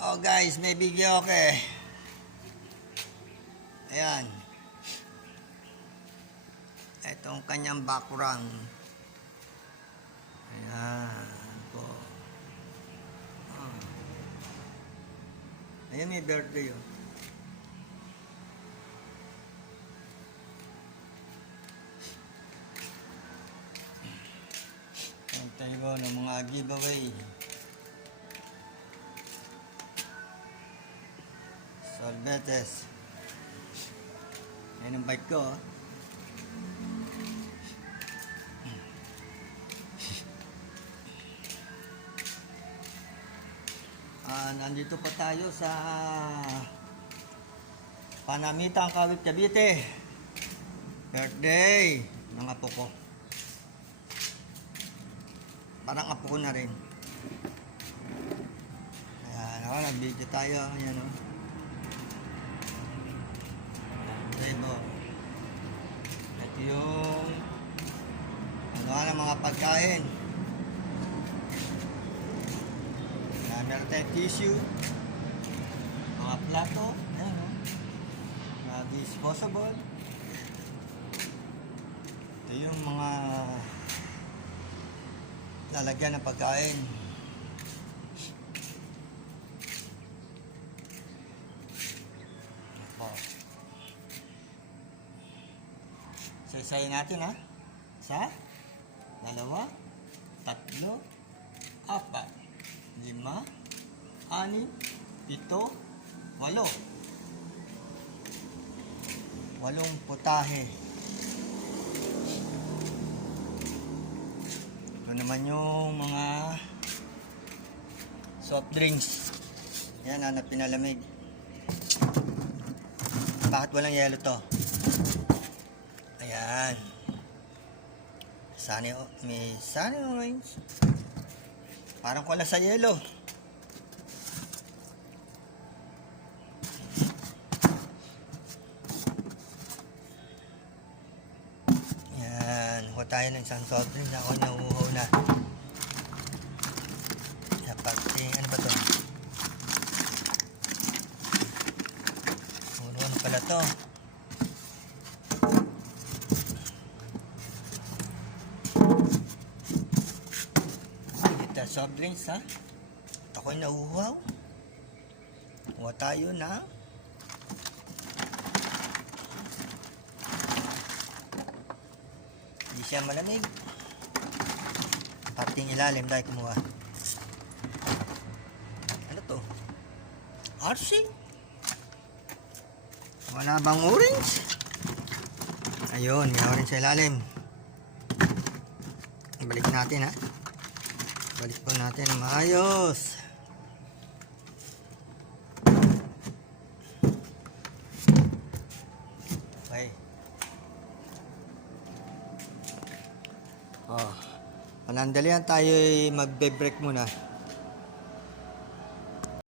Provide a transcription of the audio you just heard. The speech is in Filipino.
Oh guys, may video okay. Ayan. Itong kanyang background. Ayan po. Ayan, may birthday oh. Antay ko ng mga giveaway. Sorbetes. Ayan ang bike ko oh. Nandito pa tayo sa Panamitan, Kawit, Cavite. Birthday ng apo ko. Parang apo ko na rin. Ayan, ako nag-video tayo. Ayan o. Diba? Ito yung mga pagkain. Meron tayong tissue, mga plato, ayan o, mga disposable. Ito yung mga lalagyan ng pagkain. Saysayin natin ha. Isa, dalawa, tatlo, apat, lima, 6, 7, 8. 8 putahe. Ito naman yung mga soft drinks. Yan, hanap pinalamig. Bakit walang yelo to? Ayan. May sunny orange. Parang wala sa yelo. Kuha tayo ng isang soft drink. Ako nauuhaw na. Dapat ano ba to? Ano pala to? Ito soft drinks ha. Ako'y nauuhaw. Kuha tayo na hindi siya malamig. Pating ilalim dahil kumuha. Ano to? RC? Wala bang orange? Ayun, may orange sa ilalim. Balik natin ha. Balik po natin na maayos. Okay. Panandalian tayo magbe-break muna.